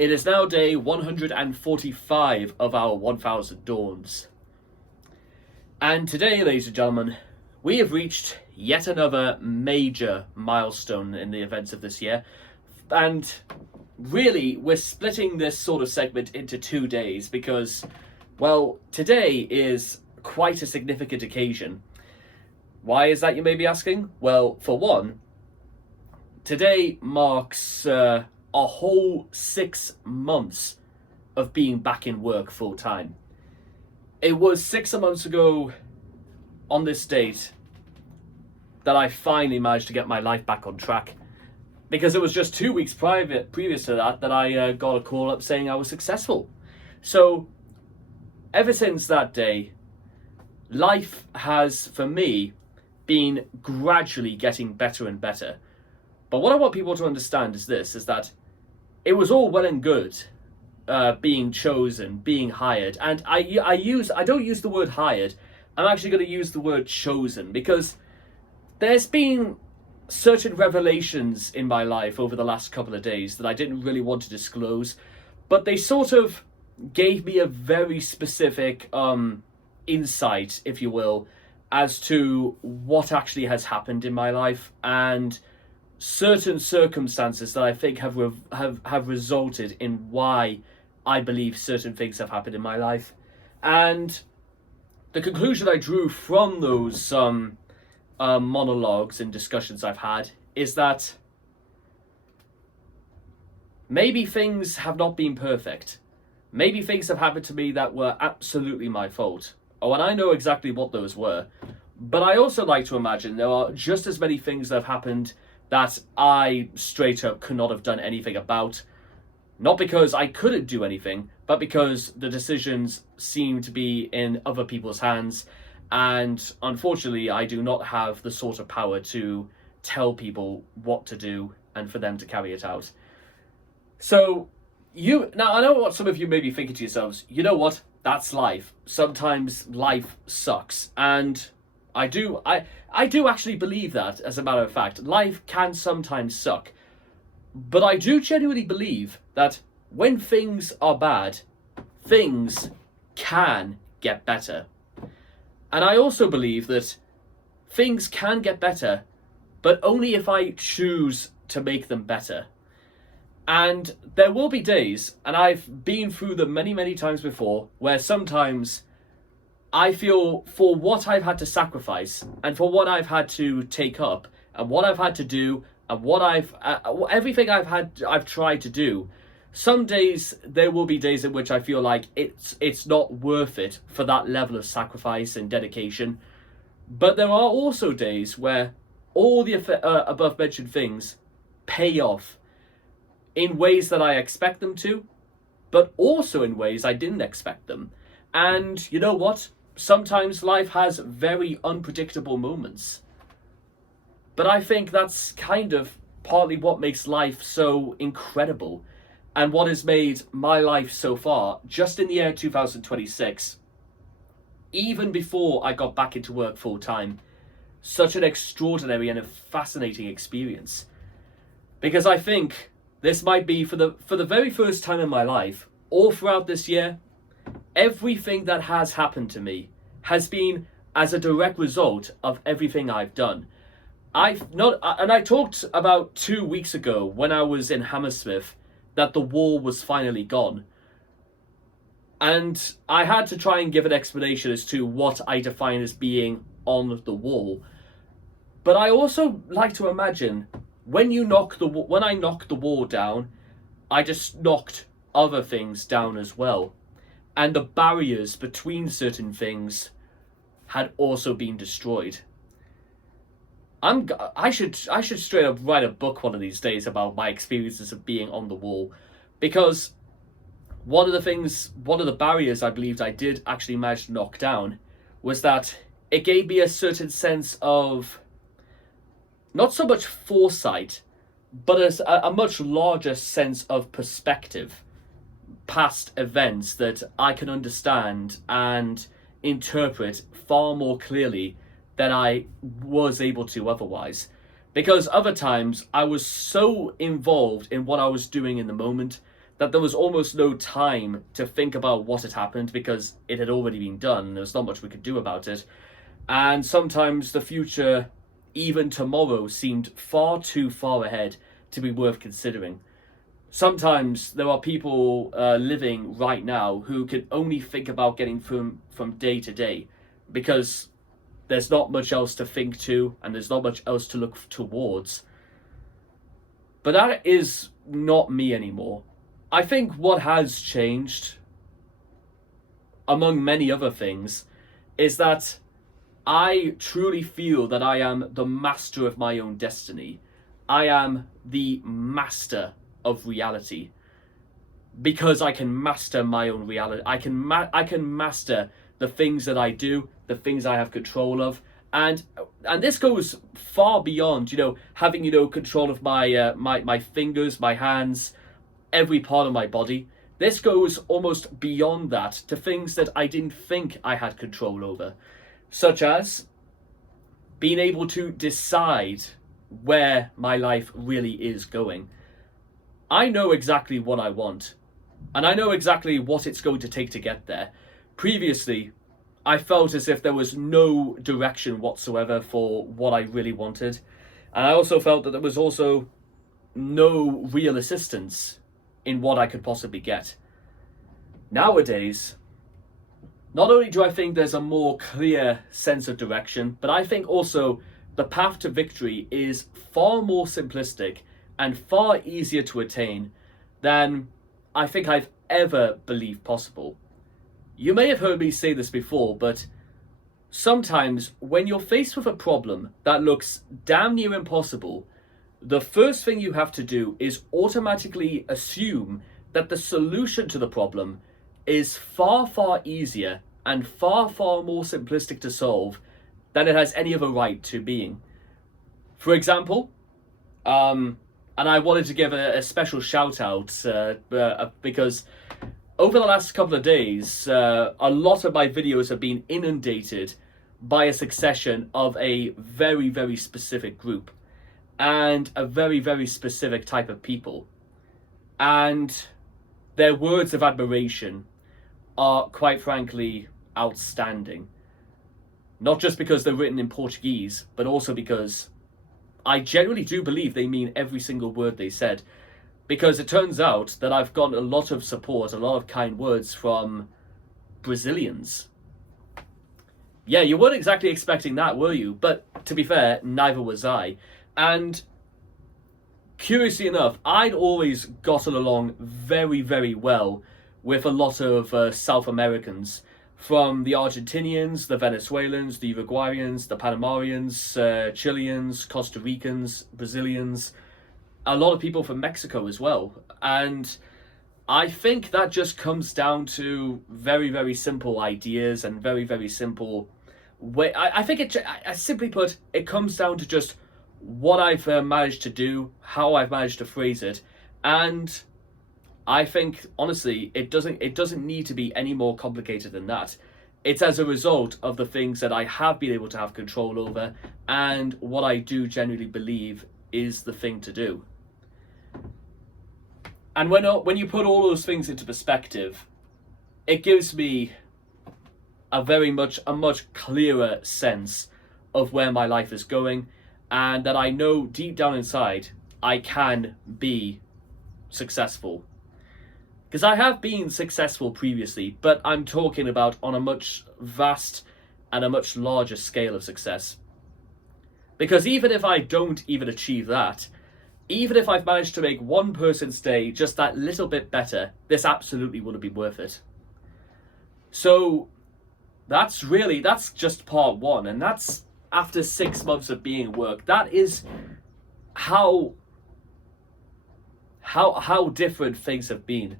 It is now day 145 of our 1000 Dawns. And today, ladies and gentlemen, we have reached yet another major milestone in the events of this year. And really, we're splitting this sort of segment into 2 days because, well, today is quite a significant occasion. Why is that, you may be asking? Well, for one, today marks a whole 6 months of being back in work full time. It was 6 months ago on this date that I finally managed to get my life back on track, because it was just 2 weeks previous to that I got a call up saying I was successful. So ever since that day, life has, for me, been gradually getting better and better. But what I want people to understand is this, is that it was all well and good being chosen, being hired. And I don't use the word hired. I'm actually going to use the word chosen, because there's been certain revelations in my life over the last couple of days that I didn't really want to disclose, but they sort of gave me a very specific insight, if you will, as to what actually has happened in my life and certain circumstances that I think have resulted in why I believe certain things have happened in my life. And the conclusion I drew from those monologues and discussions I've had is that maybe things have not been perfect. Maybe things have happened to me that were absolutely my fault. Oh, and I know exactly what those were. But I also like to imagine there are just as many things that have happened that I straight up could not have done anything about. Not because I couldn't do anything, but because the decisions seem to be in other people's hands. And unfortunately, I do not have the sort of power to tell people what to do and for them to carry it out. So, now I know what some of you may be thinking to yourselves, you know what? That's life. Sometimes life sucks. And I do actually believe that, as a matter of fact. Life can sometimes suck. But I do genuinely believe that when things are bad, things can get better. And I also believe that things can get better, but only if I choose to make them better. And there will be days, and I've been through them many, many times before, where sometimes I feel for what I've had to sacrifice and for what I've had to take up and what I've had to do and what everything I've tried to do. Some days there will be days in which I feel like it's not worth it for that level of sacrifice and dedication. But there are also days where all the above mentioned things pay off in ways that I expect them to, but also in ways I didn't expect them. And you know what? Sometimes life has very unpredictable moments. But I think that's kind of partly what makes life so incredible, and what has made my life so far, just in the year 2026, even before I got back into work full time, such an extraordinary and a fascinating experience. Because I think this might be, for the very first time in my life, all throughout this year, everything that has happened to me has been as a direct result of everything I've done. I talked about 2 weeks ago when I was in Hammersmith that the wall was finally gone. And I had to try and give an explanation as to what I define as being on the wall. But I also like to imagine when I knocked the wall down, I just knocked other things down as well. And the barriers between certain things had also been destroyed. I should straight up write a book one of these days about my experiences of being on the wall, because one of the barriers I believed I did actually manage to knock down was that it gave me a certain sense of not so much foresight, but a much larger sense of perspective past events that I can understand and interpret far more clearly than I was able to otherwise. Because other times I was so involved in what I was doing in the moment that there was almost no time to think about what had happened because it had already been done and there was not much we could do about it. And sometimes the future, even tomorrow, seemed far too far ahead to be worth considering. Sometimes there are people living right now who can only think about getting from day to day because there's not much else to think to and there's not much else to look towards. But that is not me anymore. I think what has changed, among many other things, is that I truly feel that I am the master of my own destiny. I am the master of reality. Because I can master my own reality. I can master the things that I do, the things I have control of. And this goes far beyond, having, control of my fingers, my hands, every part of my body. This goes almost beyond that to things that I didn't think I had control over, such as being able to decide where my life really is going. I know exactly what I want, and I know exactly what it's going to take to get there. Previously, I felt as if there was no direction whatsoever for what I really wanted, and I also felt that there was also no real assistance in what I could possibly get. Nowadays, not only do I think there's a more clear sense of direction, but I think also the path to victory is far more simplistic and far easier to attain than I think I've ever believed possible. You may have heard me say this before, but sometimes when you're faced with a problem that looks damn near impossible, the first thing you have to do is automatically assume that the solution to the problem is far, far easier and far, far more simplistic to solve than it has any other right to being. For example, and I wanted to give a special shout out because over the last couple of days, a lot of my videos have been inundated by a succession of a very, very specific group and a very, very specific type of people. And their words of admiration are, quite frankly, outstanding. Not just because they're written in Portuguese, but also because I genuinely do believe they mean every single word they said. Because it turns out that I've gotten a lot of support, a lot of kind words from Brazilians. Yeah, you weren't exactly expecting that, were you? But to be fair, neither was I. And curiously enough, I'd always gotten along very, very well with a lot of South Americans, from the Argentinians, the Venezuelans, the Uruguayans, the Panamanians, Chileans, Costa Ricans, Brazilians, a lot of people from Mexico as well. And I think that just comes down to very, very simple ideas and very, very simple way. I think simply put, it comes down to just what I've managed to do, how I've managed to phrase it, and I think honestly it doesn't need to be any more complicated than that. It's as a result of the things that I have been able to have control over and what I do genuinely believe is the thing to do. And when you put all those things into perspective, it gives me a much clearer sense of where my life is going, and that I know deep down inside I can be successful. Because I have been successful previously, but I'm talking about on a much vast and a much larger scale of success. Because even if I don't even achieve that, even if I've managed to make one person's day just that little bit better, this absolutely would have been worth it. So that's just part one, and that's after 6 months of being at work. That is how different things have been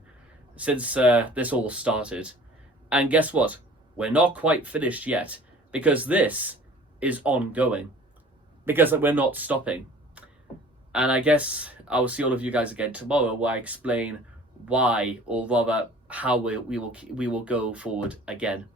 since this all started. And guess what? We're not quite finished yet, because this is ongoing, because we're not stopping. And I guess I'll see all of you guys again tomorrow, where I explain why, or rather how we will go forward again.